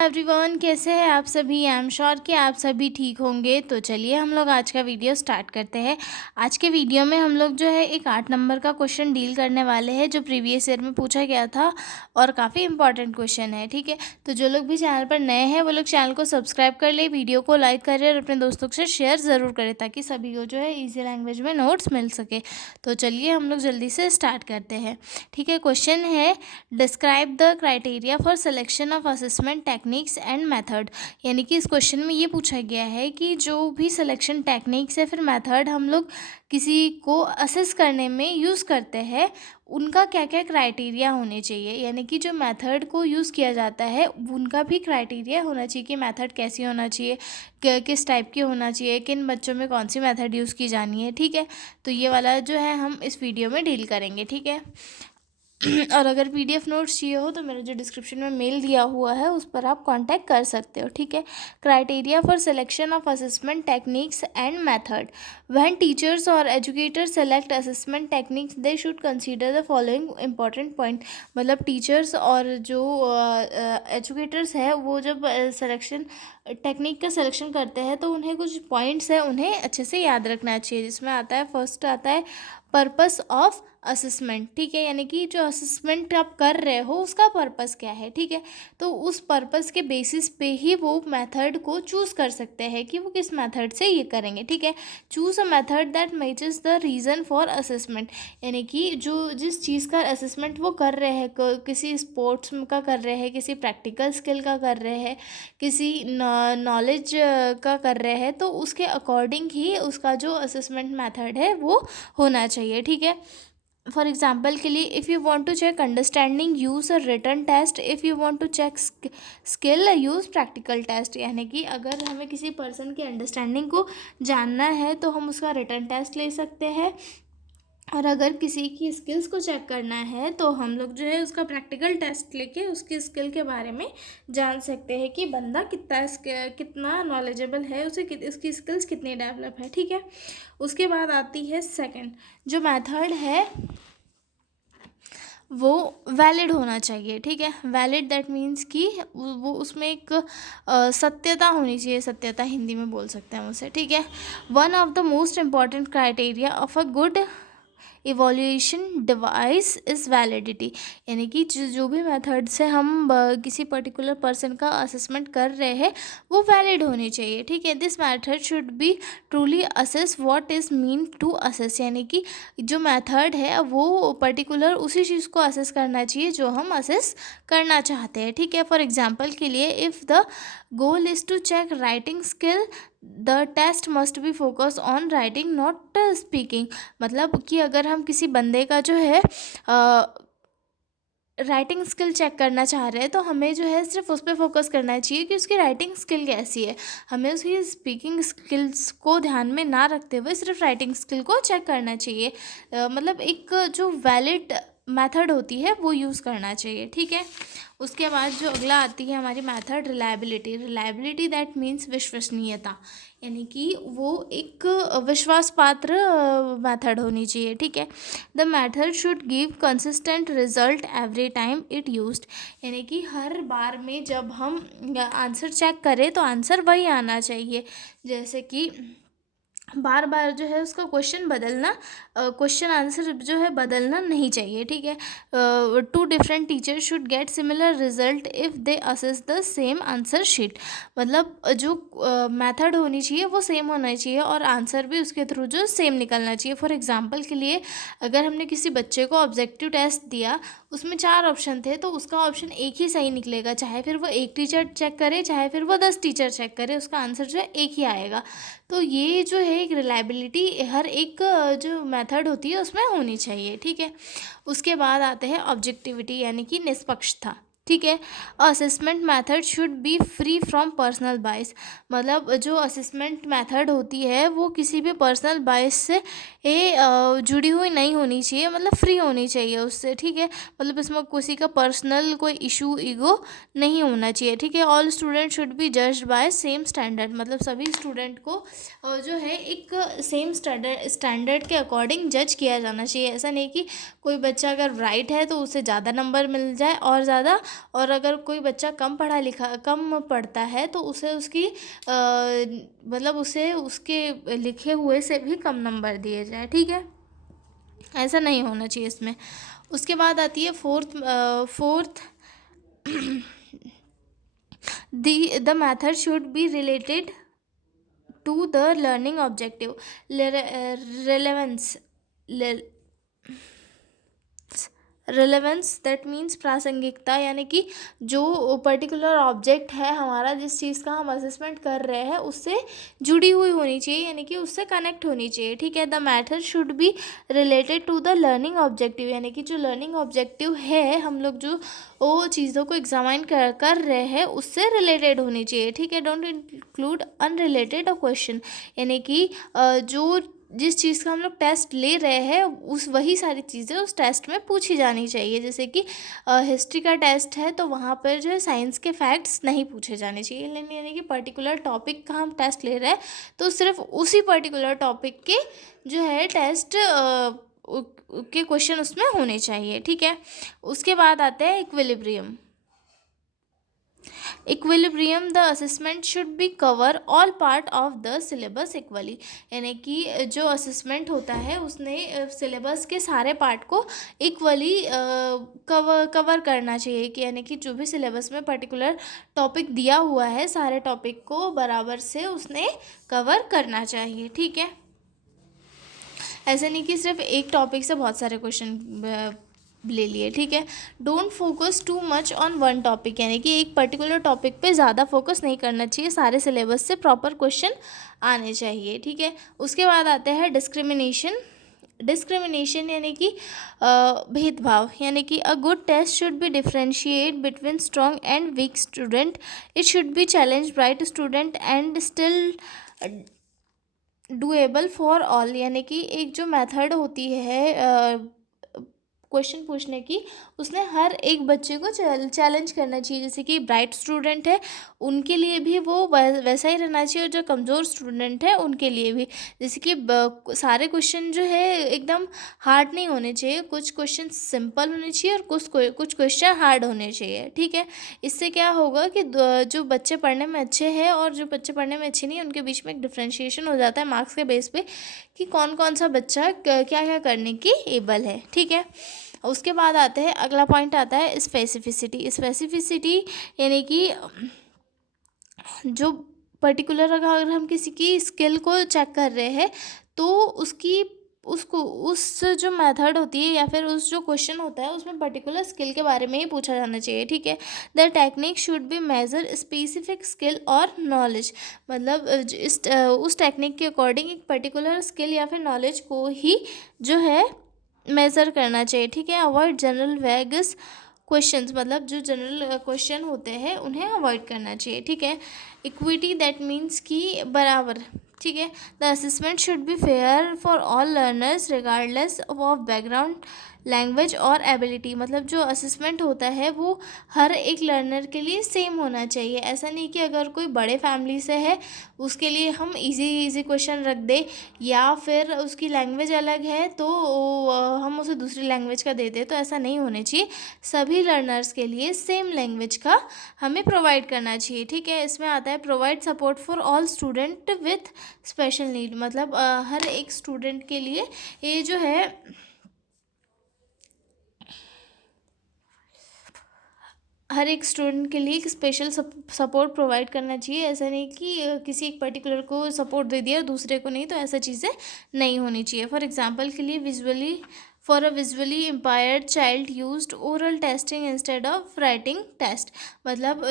Everyone, कैसे हैं आप सभी। आई एम श्योर कि आप सभी ठीक होंगे। तो चलिए हम लोग आज का वीडियो स्टार्ट करते हैं। आज के वीडियो में हम लोग जो है एक 8 नंबर का क्वेश्चन डील करने वाले हैं जो प्रीवियस ईयर में पूछा गया था और काफ़ी इंपॉर्टेंट क्वेश्चन है। ठीक है, तो जो लोग भी चैनल पर नए हैं वो लोग चैनल को सब्सक्राइब कर ले, वीडियो को लाइक करें और अपने दोस्तों से शेयर ज़रूर करें ताकि सभी को जो है ईजी लैंग्वेज में नोट्स मिल सके। तो चलिए हम लोग जल्दी से स्टार्ट करते हैं। ठीक है, क्वेश्चन है describe the criteria for selection of assessment techniques and method. यानी कि इस क्वेश्चन में ये पूछा गया है कि जो भी सिलेक्शन टेक्निक्स है फिर मेथड हम लोग किसी को असेस करने में यूज़ करते हैं उनका क्या क्या क्राइटेरिया होने चाहिए। यानी कि जो मेथड को यूज़ किया जाता है उनका भी क्राइटेरिया होना चाहिए कि मेथड कैसी होना चाहिए, किस टाइप की होना चाहिए, किन बच्चों में कौन सी मेथड यूज़ की जानी है। ठीक है, तो ये वाला जो है हम इस वीडियो में डील करेंगे। ठीक है, और अगर पीडीएफ नोट्स चाहिए हो तो मेरा जो डिस्क्रिप्शन में मेल दिया हुआ है उस पर आप कांटेक्ट कर सकते हो। ठीक है, criteria for selection of assessment techniques and method. When teachers और educators select assessment techniques they should consider the following important point. मतलब टीचर्स और जो एजुकेटर्स है वो जब सिलेक्शन टेक्निक का सिलेक्शन करते हैं तो उन्हें कुछ पॉइंट्स है उन्हें अच्छे से याद रखना चाहिए, जिसमें आता है फर्स्ट आता है पर्पस ऑफ असेसमेंट। ठीक है, यानी कि जो असेसमेंट आप कर रहे हो उसका पर्पस क्या है। ठीक है, तो उस पर्पस के बेसिस पे ही वो मेथड को चूज़ कर सकते हैं कि वो किस मेथड से ये करेंगे। ठीक है, choose a method that matches the reason for assessment. यानी कि जो जिस चीज़ का असेसमेंट वो कर रहे हैं, किसी स्पोर्ट्स का कर रहे हैं, किसी प्रैक्टिकल स्किल का कर रहे हैं, किसी नॉलेज का कर रहे हैं, तो उसके अकॉर्डिंग ही उसका जो असेसमेंट मेथड है वो होना चाहिए। ठीक है, फॉर एग्जाम्पल के लिए if you want to check understanding use a written test, if you want to check skill use practical test. यानी कि अगर हमें किसी पर्सन की अंडरस्टैंडिंग को जानना है तो हम उसका रिटन टेस्ट ले सकते हैं, और अगर किसी की स्किल्स को चेक करना है तो हम लोग जो है उसका प्रैक्टिकल टेस्ट लेके उसकी स्किल के बारे में जान सकते हैं कि बंदा कितना नॉलेजेबल है, उसकी स्किल्स कितनी डेवलप है। ठीक है, उसके बाद आती है सेकंड, जो मेथड है वो वैलिड होना चाहिए। ठीक है, वैलिड दैट मीन्स कि वो उसमें एक सत्यता होनी चाहिए, सत्यता हिंदी में बोल सकते हैं उसे। ठीक है, one of the most important criteria of a good evolution device is validity. यानी कि जो भी मेथड से हम किसी पर्टिकुलर पर्सन का असेसमेंट कर रहे हैं वो वैलिड होनी चाहिए। ठीक है, this method should be truly assess what is mean to assess. यानी कि जो मेथड है वो पर्टिकुलर उसी चीज़ को असेस करना चाहिए जो हम असेस करना चाहते हैं। ठीक है, फॉर एग्जाम्पल के लिए if the goal is to check writing skill the test must be focus on writing not speaking. मतलब कि अगर हम किसी बंदे का जो है राइटिंग स्किल चेक करना चाह रहे हैं तो हमें जो है सिर्फ उस पर फोकस करना चाहिए कि उसकी राइटिंग स्किल कैसी है। हमें उसकी स्पीकिंग स्किल्स को ध्यान में ना रखते हुए सिर्फ राइटिंग स्किल को चेक करना चाहिए। मतलब एक जो वैलिड मेथड होती है वो यूज़ करना चाहिए। ठीक है, उसके बाद जो अगला आती है हमारी method reliability. Reliability that means विश्वसनीयता। यानी कि वो एक विश्वास पात्र मेथड होनी चाहिए। ठीक है, the method should give consistent result every time it used. यानी कि हर बार में जब हम आंसर चेक करें तो आंसर वही आना चाहिए। जैसे कि बार बार जो है उसका क्वेश्चन बदलना, क्वेश्चन आंसर जो है बदलना नहीं चाहिए। ठीक है, two different teacher should get similar result if they assess the same answer sheet. मतलब जो मेथड होनी चाहिए वो सेम होना चाहिए और आंसर भी उसके थ्रू जो सेम निकलना चाहिए। फॉर एग्जांपल के लिए अगर हमने किसी बच्चे को ऑब्जेक्टिव टेस्ट दिया, उसमें 4 ऑप्शन थे तो उसका ऑप्शन एक ही सही निकलेगा, चाहे फिर वो एक टीचर चेक करे चाहे फिर वो 10 टीचर चेक करे, उसका आंसर जो है एक ही आएगा। तो ये जो है एक रिलायबिलिटी हर एक जो मेथड होती है उसमें होनी चाहिए। ठीक है, उसके बाद आते हैं ऑब्जेक्टिविटी यानी कि निष्पक्षता। ठीक है, assessment method should B free from personal bias. मतलब जो असेसमेंट मेथड होती है वो किसी भी पर्सनल बायस से जुड़ी हुई नहीं होनी चाहिए, मतलब फ्री होनी चाहिए उससे। ठीक है, मतलब इसमें किसी का पर्सनल कोई इशू ईगो नहीं होना चाहिए। ठीक है, all student should be judged bye same standard. मतलब सभी स्टूडेंट को जो है एक सेम स्टैंडर्ड के अकॉर्डिंग जज किया जाना चाहिए। ऐसा नहीं कि कोई बच्चा अगर ब्राइट है तो उसे ज़्यादा नंबर मिल जाए और ज़्यादा और अगर कोई बच्चा कम पढ़ता है तो उसे मतलब उसे उसके लिखे हुए से भी कम नंबर दिए जाए, ठीक है। ऐसा नहीं होना चाहिए इसमें। उसके बाद आती है fourth the method should be related to the learning objective. Relevance relevance that means प्रासंगिकता, यानी कि जो पर्टिकुलर ऑब्जेक्ट है हमारा, जिस चीज़ का हम असेसमेंट कर रहे हैं उससे जुड़ी हुई होनी चाहिए, यानी कि उससे कनेक्ट होनी चाहिए, ठीक है। The method should be related to the learning objective, यानी कि जो लर्निंग ऑब्जेक्टिव है, हम लोग जो वो चीज़ों को एग्जामाइन कर रहे हैं उससे रिलेटेड होनी चाहिए, ठीक है। डोंट इंक्लूड अनरिलेटेड क्वेश्चन, यानी कि जो जिस चीज़ का हम लोग टेस्ट ले रहे हैं वही सारी चीज़ें उस टेस्ट में पूछी जानी चाहिए। जैसे कि हिस्ट्री का टेस्ट है तो वहाँ पर जो है साइंस के फैक्ट्स नहीं पूछे जाने चाहिए, यानी कि पर्टिकुलर टॉपिक का हम टेस्ट ले रहे हैं तो सिर्फ उसी पर्टिकुलर टॉपिक के जो है टेस्ट के क्वेश्चन उसमें होने चाहिए, ठीक है। उसके बाद आते हैं equilibrium. The assessment should be cover all part of the syllabus equally, यानी कि जो असेसमेंट होता है उसने सिलेबस के सारे पार्ट को इक्वली कवर करना चाहिए, कि यानी कि जो भी सिलेबस में पर्टिकुलर टॉपिक दिया हुआ है सारे टॉपिक को बराबर से उसने कवर करना चाहिए, ठीक है। ऐसे नहीं कि सिर्फ एक टॉपिक से बहुत सारे क्वेश्चन ले लिए, ठीक है। Don't focus too much on one topic, यानी कि एक पर्टिकुलर टॉपिक पे ज़्यादा फोकस नहीं करना चाहिए, सारे सिलेबस से प्रॉपर क्वेश्चन आने चाहिए, ठीक है। उसके बाद आते हैं डिस्क्रिमिनेशन यानी कि भेदभाव, यानी कि a good test should be differentiate between strong and weak student. It should be challenge bright student and still doable for all, यानी कि एक जो मेथड होती है क्वेश्चन पूछने की, उसने हर एक बच्चे को चैलेंज करना चाहिए। जैसे कि ब्राइट स्टूडेंट है उनके लिए भी वो वैसा ही रहना चाहिए, और जो कमज़ोर स्टूडेंट है उनके लिए भी। जैसे कि सारे क्वेश्चन जो है एकदम हार्ड नहीं होने चाहिए, कुछ क्वेश्चन सिंपल होने चाहिए और कुछ क्वेश्चन हार्ड होने चाहिए, ठीक है। इससे क्या होगा कि जो बच्चे पढ़ने में अच्छे हैं और जो बच्चे पढ़ने में अच्छे नहीं, उनके बीच में एक डिफ्रेंशिएशन हो जाता है मार्क्स के बेस पे कि कौन कौन सा बच्चा क्या क्या करने की एबल है, ठीक है। उसके बाद आते हैं, अगला पॉइंट आता है स्पेसिफिसिटी, यानी कि जो पर्टिकुलर अगर हम किसी की स्किल को चेक कर रहे हैं तो उस जो मेथड होती है या फिर उस जो क्वेश्चन होता है उसमें पर्टिकुलर स्किल के बारे में ही पूछा जाना चाहिए, ठीक है। The technique should be measure specific skill और नॉलेज, मतलब उस टेक्निक के अकॉर्डिंग एक पर्टिकुलर स्किल या फिर नॉलेज को ही जो है मेज़र करना चाहिए, ठीक है। अवॉइड जनरल वैगस क्वेश्चंस, मतलब जो जनरल क्वेश्चन होते हैं उन्हें अवॉइड करना चाहिए, ठीक है। इक्विटी दैट मीन्स कि बराबर, ठीक है। The assessment should be fair for all learners regardless of background, language और एबिलिटी, मतलब जो असेसमेंट होता है वो हर एक लर्नर के लिए सेम होना चाहिए। ऐसा नहीं कि अगर कोई बड़े फैमिली से है उसके लिए हम इजी क्वेश्चन रख दें, या फिर उसकी लैंग्वेज अलग है तो हम उसे दूसरी लैंग्वेज का दे दें, तो ऐसा नहीं होना चाहिए। सभी लर्नर्स के लिए सेम लैंग्वेज का हमें प्रोवाइड करना चाहिए, ठीक है। इसमें आता है provide support for all student with special need, मतलब हर एक स्टूडेंट के लिए ये जो है हर एक स्टूडेंट के लिए एक स्पेशल सपोर्ट प्रोवाइड करना चाहिए। ऐसा नहीं कि किसी एक पर्टिकुलर को सपोर्ट दे दिया दूसरे को नहीं, तो ऐसा चीज़ें नहीं होनी चाहिए। फॉर एग्जांपल के लिए for a visually impaired child used oral testing instead of writing test, मतलब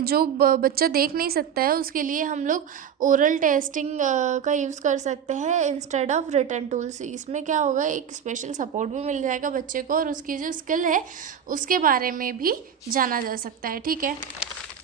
जो बच्चा देख नहीं सकता है उसके लिए हम लोग ओरल टेस्टिंग का यूज़ कर सकते हैं इंस्टेड ऑफ रिटन टूल्स। इसमें क्या होगा, एक स्पेशल सपोर्ट भी मिल जाएगा बच्चे को और उसकी जो स्किल है उसके बारे में भी जाना जा सकता है, ठीक है।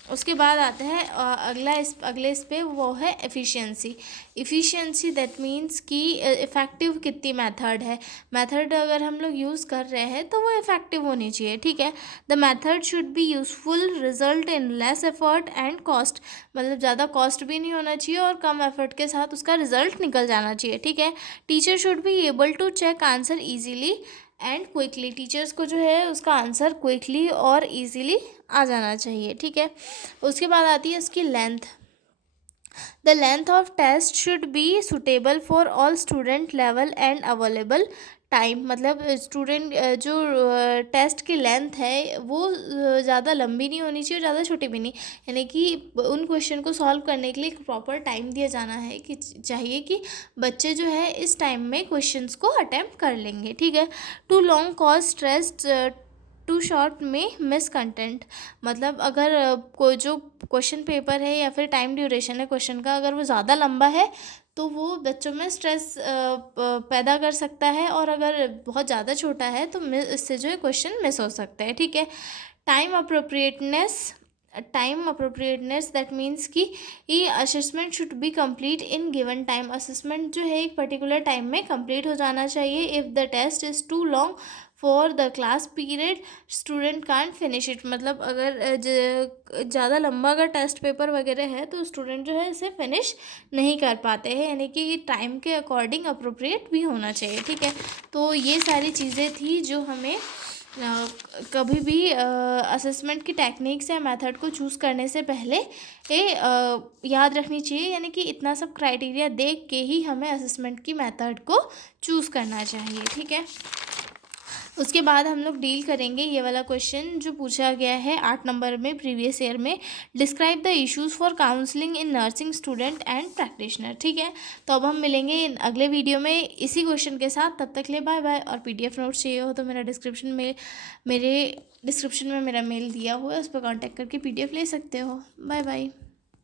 उसके बाद आते हैं अगले इस पे, वो है एफिशिएंसी दैट मीन्स कि इफ़ेक्टिव कितनी मेथड है। मेथड अगर हम लोग यूज़ कर रहे हैं तो वो इफ़ेक्टिव होनी चाहिए, ठीक है। The method should be useful, result in less effort and cost, मतलब ज़्यादा कॉस्ट भी नहीं होना चाहिए और कम एफर्ट के साथ उसका रिजल्ट निकल जाना चाहिए, ठीक है। Teacher should be able to check answer easily and quickly, teachers को जो है उसका आंसर क्विकली और इजीली आ जाना चाहिए, ठीक है। उसके बाद आती है उसकी length. The length of test should be suitable for all student level and available time, मतलब स्टूडेंट जो टेस्ट की लेंथ है वो ज़्यादा लंबी नहीं होनी चाहिए और ज़्यादा छोटी भी नहीं, यानी कि उन क्वेश्चन को सॉल्व करने के लिए एक प्रॉपर टाइम दिया जाना है कि चाहिए कि बच्चे जो है इस टाइम में क्वेश्चंस को अटेम्प्ट कर लेंगे, ठीक है। Too long cause stress, too short may miss content, मतलब अगर कोई जो क्वेश्चन पेपर है या फिर टाइम ड्यूरेशन है क्वेश्चन का, अगर वो ज़्यादा लंबा है तो वो बच्चों में स्ट्रेस पैदा कर सकता है, और अगर बहुत ज़्यादा छोटा है तो इससे जो है क्वेश्चन मिस हो सकते हैं, ठीक है। टाइम अप्रोप्रिएटनेस, दैट मीन्स कि ये assessment should be complete in given time, assessment जो है एक पर्टिकुलर टाइम में कंप्लीट हो जाना चाहिए। If the test is too long for the class period student can't finish it, मतलब अगर ज़्यादा लंबा अगर टेस्ट पेपर वगैरह है तो स्टूडेंट जो है इसे फिनिश नहीं कर पाते हैं, यानी कि टाइम के अकॉर्डिंग अप्रोप्रिएट भी होना चाहिए, ठीक है। तो ये सारी चीज़ें थी जो हमें कभी भी असेसमेंट की टेक्निक्स या मेथड को चूज़ करने से पहले याद रखनी चाहिए, यानी कि इतना सब क्राइटेरिया देख के ही हमें असेसमेंट की मेथड को चूज़ करना चाहिए, ठीक है। उसके बाद हम लोग डील करेंगे ये वाला क्वेश्चन जो पूछा गया है 8 नंबर में प्रीवियस ईयर में, describe the issues for counselling in nursing student and practitioner, ठीक है। तो अब हम मिलेंगे अगले वीडियो में इसी क्वेश्चन के साथ, तब तक ले बाय बाय। और PDF नोट्स चाहिए हो तो मेरे डिस्क्रिप्शन में मेरा मेल दिया हुआ है, उस पर कॉन्टैक्ट करके PDF ले सकते हो। Bye bye.